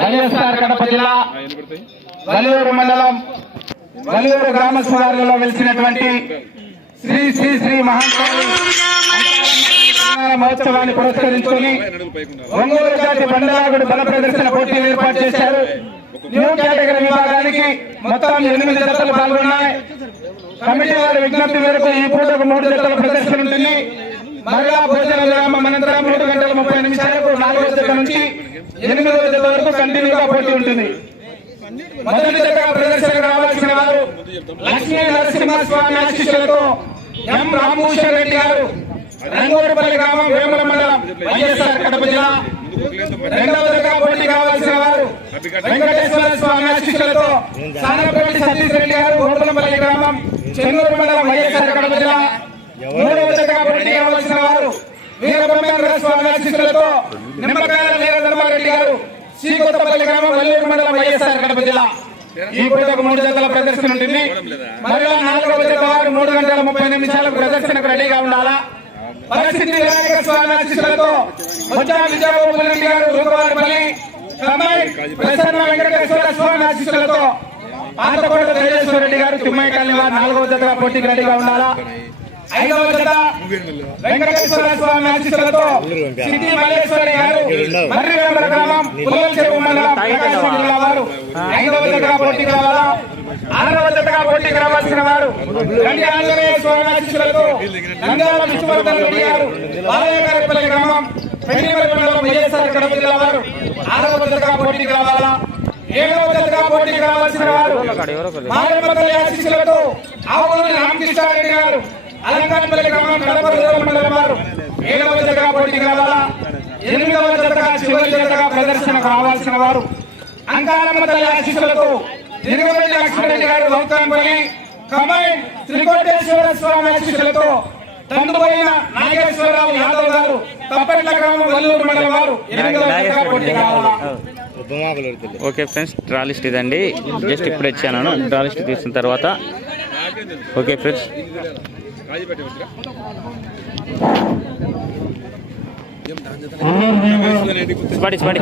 వైఎస్ఆర్ కడప జిల్లా వలియూరు మండలం వలియూరు గ్రామ శివారులో వెలిసినటువంటి శ్రీ శ్రీ శ్రీ మహాకాళి మహోత్సవాన్ని పురస్కరించుకుని ఒంగోలు జాతి బండలాగుడు బల ప్రదర్శన పోటీలు ఏర్పాటు చేశారు. న్యూ కేటగిరీ విభాగానికి మొత్తం ఎనిమిది జతలు పాల్గొన్నాయి. కమిటీ వారి విజ్ఞప్తి మేరకు ఈ పూటకు మూడు జతల ప్రదర్శన ఉంటుంది. మరలా భోజన విరామం అనంతరం మూడు గంటల ముప్పై నిమిషాలకు నాలుగో జత నుంచి ఎనిమిదవ జత వరకు కంటిన్యూగా పోటీ ఉంటుంది. మొదటి జత ప్రదర్శనకు రావాల్సిన వారు లక్ష్మీ నరసింహస్వామి ఆశిష్యులతో ఎం రామభూషణ్ రెడ్డి గారు రంగూరుపల్లి గ్రామం వేముల మండలం వైఎస్ఆర్ కడప జిల్లా. రెండవ జత పోటీ కావాల్సిన వారు వెంకటేశ్వర స్వామి ఆశిష్యులతో సానపల్లి సతీష్ రెడ్డి గారు ఓటలపల్లి గ్రామం చెన్నూరు మండలం వైఎస్ఆర్ కడప జిల్లా. మూడవ జత పోటీ కావాల్సిన వారు స్వామి ఆశీస్సులతో నిమ్మకాయల వీర ధర్మారెడ్డి గారు శ్రీకొత్తపల్లి గ్రామం వల్లూరు మండలం వైఎస్ఆర్ కడప జిల్లా. ఈ పూటకు మూడు జతల ప్రదర్శన ఉంటుంది. మరలా నాలుగవ జత వారు మూడు గంటల ముప్పై నిమిషాలకు ప్రదర్శనకు రెడీగా ఉండాలా? పరిస్థితి వినాయక స్వామి ఆశీస్సులతో వచ్చా విజయబాబు రెడ్డి గారు రూపవారిపల్లి కమ్మాయి ప్రసన్న వెంకటేశ్వర స్వామి ఆశీస్సులతో పాతకోట తేజేశ్వర రెడ్డి గారు తిమ్మయ్య కాలనీ వారు నాలుగవ జతగా పోటీకి రెడీగా ఉండాలా? ఐదవ జత వెంకటేశ్వర స్వామి ఆశీస్సులతో సిద్ధి మల్లేశ్వరి గారు మర్రివేమల గ్రామం పుల్లల మండలం ప్రకాశం జిల్లా వారు. ఐదవ జతగా పోటీకి రావాలా ఆరవ జతగా పోటీకి రావాల్సిన వారు గండి ఆంజనేయ స్వామి ఆశీస్సులతో నంద్యాల రెడ్డి గారు బాలయ్యగారిపల్లి గ్రామం పెళ్ళిమరి మండలం వైఎస్ఆర్ కడప జిల్లా వారు. ఆరవ జతగా పోటీకి రావాలా ఏడవ జతగా పోటీకి రావాల్సిన వారు. మారేపల్లి ఆశీస్సులతో రామకృష్ణారెడ్డి గారు అలంకారపల్లి గ్రామం కడప రూరల్ మండలం వారు. ఏడవ జతగా పోటీకి రావాలా ఎనిమిదవ జతగా చివరి జతగా ప్రదర్శనకు రావాల్సిన వారు. అంకారమ్మ తల్లి ఆశీస్సులతో తిరుగుబడి లక్ష్మణరెడ్డి గారు గౌతాంపల్లి కమాయి శ్రీకోటేశ్వర స్వామి ఆశీస్సులతో తండ్రిపోయిన నాగేశ్వరరావు యాదవ్ గారు తప్పట్ల గ్రామం వల్లూరు మండలం వారు ఎనిమిదవ జతగా పోటీకి రావాలా ఓకే ఫ్రెండ్స్ డ్రా లిస్ట్ ఇదండి. జస్ట్ ఇప్పుడు ఇచ్చాను. డ్రా లిస్ట్ తీసిన తర్వాత ఓకే ఫ్రెండ్స్ స్పాటి స్పాటి